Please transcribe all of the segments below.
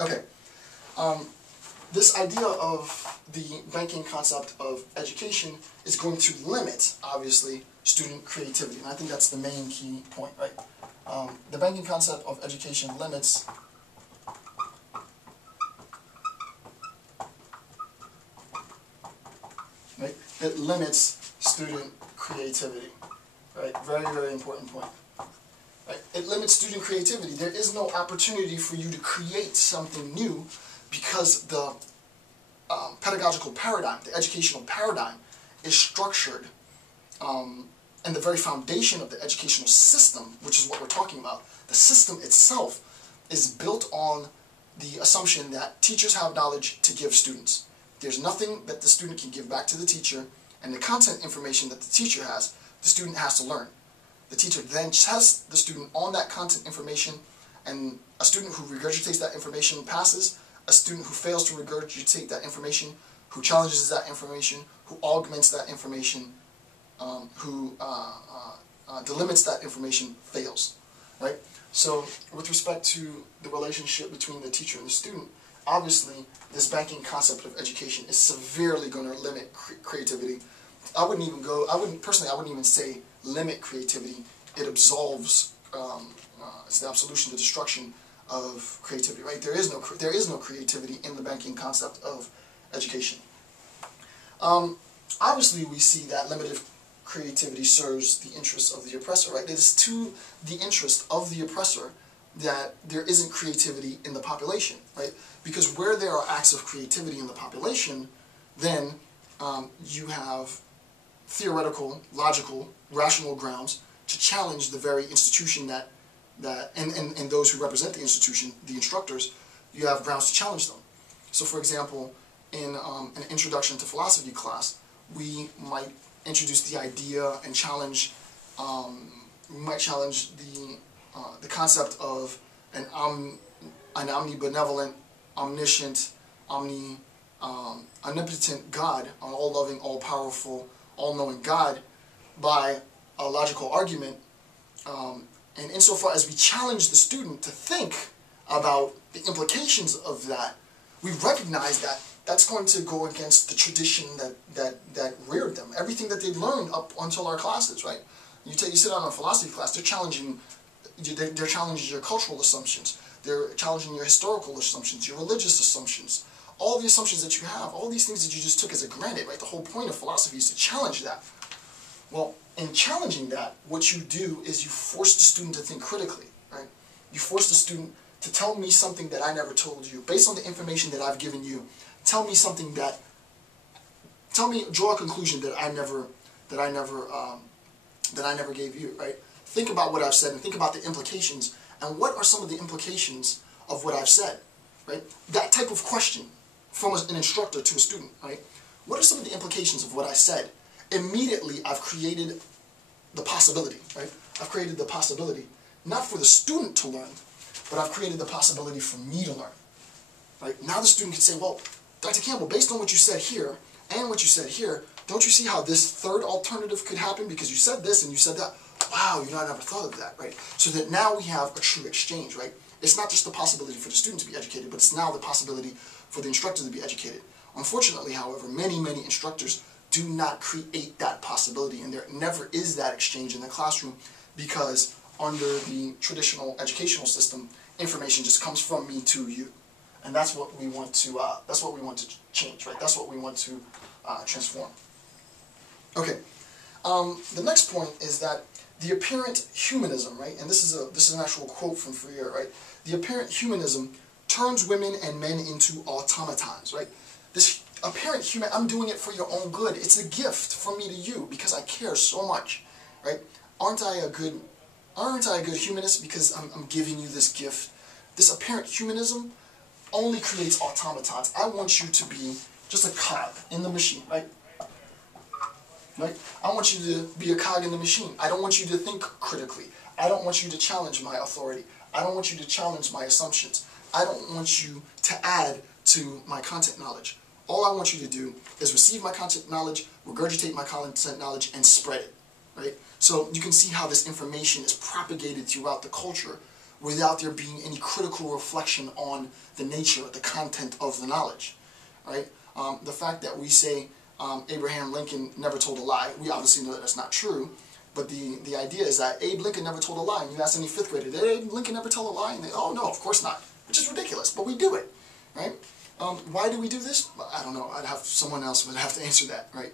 Okay. This idea of the banking concept of education is going to limit, obviously, student creativity. And I think that's the main key point, right? The banking concept of education limits right? It limits student creativity, right? Very, very important point. Right? It limits student creativity. There is no opportunity for you to create something new because the pedagogical paradigm, the educational paradigm, is structured, and the very foundation of the educational system, which is what we're talking about, the system itself is built on the assumption that teachers have knowledge to give students. There's nothing that the student can give back to the teacher, and the content information that the teacher has, the student has to learn. The teacher then tests the student on that content information, and a student who regurgitates that information passes, a student who fails to regurgitate that information, who challenges that information, who augments that information, who delimits that information, fails. Right? So with respect to the relationship between the teacher and the student, obviously this banking concept of education is severely going to limit creativity. I wouldn't even say limit creativity. It absolves, it's the absolution, the destruction of creativity, right? There is no creativity in the banking concept of education. Obviously we see that limited creativity serves the interests of the oppressor, right? It is to the interest of the oppressor that there isn't creativity in the population, right? Because where there are acts of creativity in the population, then you have theoretical, logical, rational grounds to challenge the very institution and those who represent the institution, the instructors, you have grounds to challenge them. So for example, in an introduction to philosophy class, we might introduce the idea and challenge, the concept of an omnibenevolent, omniscient, omnipotent God, an all-loving, all-powerful, all-knowing God, by a logical argument. And insofar as we challenge the student to think about the implications of that, we recognize that that's going to go against the tradition that reared them. Everything that they've learned up until our classes, right? You sit down in a philosophy class, they're challenging your cultural assumptions. They're challenging your historical assumptions, your religious assumptions, all the assumptions that you have, all these things that you just took as a granted, right? The whole point of philosophy is to challenge that. Well, in challenging that, what you do is you force the student to think critically, right? You force the student to tell me something that I never told you, based on the information that I've given you. Tell me something draw a conclusion that I never gave you, right? Think about what I've said and think about the implications, and what are some of the implications of what I've said, right? That type of question from an instructor to a student, right? What are some of the implications of what I said? Immediately, I've created the possibility, right? I've created the possibility, not for the student to learn, but I've created the possibility for me to learn, right? Now the student can say, well, Dr. Campbell, based on what you said here and what you said here, don't you see how this third alternative could happen? Because you said this and you said that. Wow, I never thought of that, right? So that now we have a true exchange, right? It's not just the possibility for the student to be educated, but it's now the possibility for the instructor to be educated. Unfortunately, however, many instructors do not create that possibility, and there never is that exchange in the classroom, because under the traditional educational system, information just comes from me to you, and that's what we want to change, right? That's what we want to transform. Okay, the next point is that the apparent humanism, right? And this is an actual quote from Freire, right? The apparent humanism turns women and men into automatons, right? This apparent human, I'm doing it for your own good. It's a gift from me to you because I care so much, right? Aren't I a good humanist because I'm giving you this gift? This apparent humanism only creates automatons. I want you to be just a cog in the machine, right? Right? I want you to be a cog in the machine. I don't want you to think critically. I don't want you to challenge my authority. I don't want you to challenge my assumptions. I don't want you to add to my content knowledge. All I want you to do is receive my content knowledge, regurgitate my content knowledge, and spread it. Right? So you can see how this information is propagated throughout the culture without there being any critical reflection on the nature, the content of the knowledge, right? The fact that we say Abraham Lincoln never told a lie, we obviously know that that's not true, but the idea is that Abe Lincoln never told a lie. And you ask any fifth grader, did Abe Lincoln never tell a lie? And they, oh no, of course not, which is ridiculous, but we do it, right? Why do we do this? I don't know. Someone else would have to answer that, right?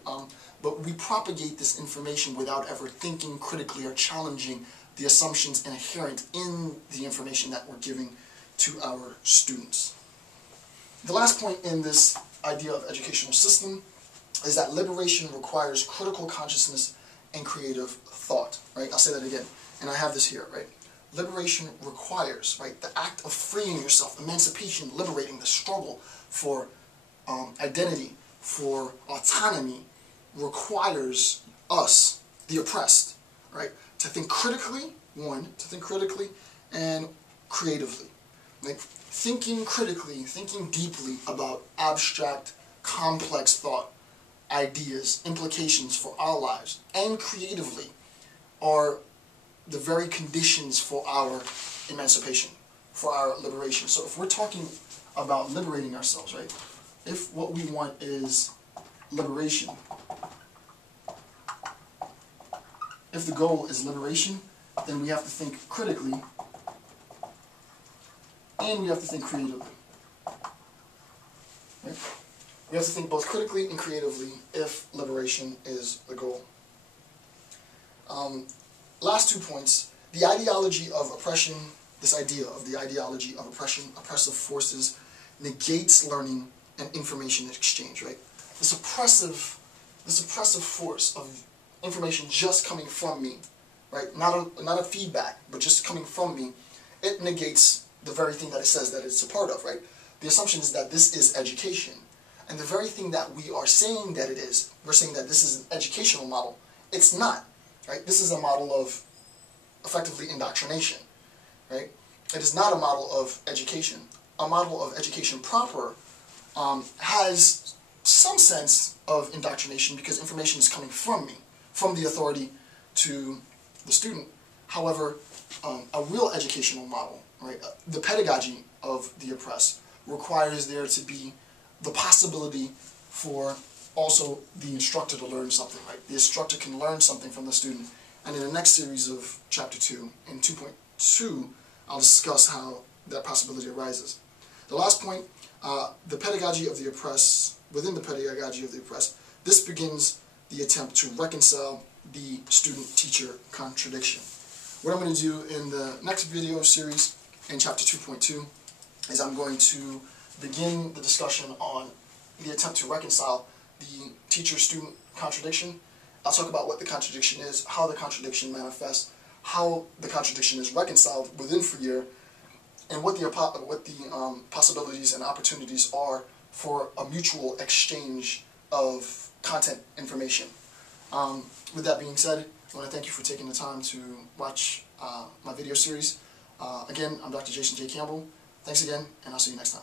But we propagate this information without ever thinking critically or challenging the assumptions inherent in the information that we're giving to our students. The last point in this idea of educational system is that liberation requires critical consciousness and creative thought, right? I'll say that again, and I have this here, right? Liberation requires, right, the act of freeing yourself, emancipation, liberating, the struggle for identity, for autonomy, requires us, the oppressed, right, to think critically, to think critically and creatively. Like, thinking critically, thinking deeply about abstract, complex thought, ideas, implications for our lives, and creatively are the very conditions for our emancipation, for our liberation. So if we're talking about liberating ourselves, right, if what we want is liberation, if the goal is liberation, then we have to think critically and we have to think creatively. Right? We have to think both critically and creatively if liberation is the goal. Last 2 points. The ideology of oppression, this idea of the ideology of oppression, oppressive forces, negates learning and information exchange, right? This oppressive force of information just coming from me, right? Not a feedback, but just coming from me, it negates the very thing that it says that it's a part of, right? The assumption is that this is education. And the very thing that we are saying that it is, we're saying that this is an educational model. It's not, right? This is a model of effectively indoctrination, right? It is not a model of education. A model of education proper has some sense of indoctrination because information is coming from me, from the authority to the student. However, a real educational model, right, the pedagogy of the oppressed requires there to be the possibility for also the instructor to learn something, right? The instructor can learn something from the student. And in the next series of Chapter 2, in 2.2, I'll discuss how that possibility arises. The last point, the pedagogy of the oppressed, within the pedagogy of the oppressed, this begins the attempt to reconcile the student-teacher contradiction. What I'm going to do in the next video series, in Chapter 2.2, is I'm going to begin the discussion on the attempt to reconcile the teacher-student contradiction. I'll talk about what the contradiction is, how the contradiction manifests, how the contradiction is reconciled within Freire, and what the possibilities and opportunities are for a mutual exchange of content information. With that being said, I want to thank you for taking the time to watch my video series. Again, I'm Dr. Jason J. Campbell. Thanks again, and I'll see you next time.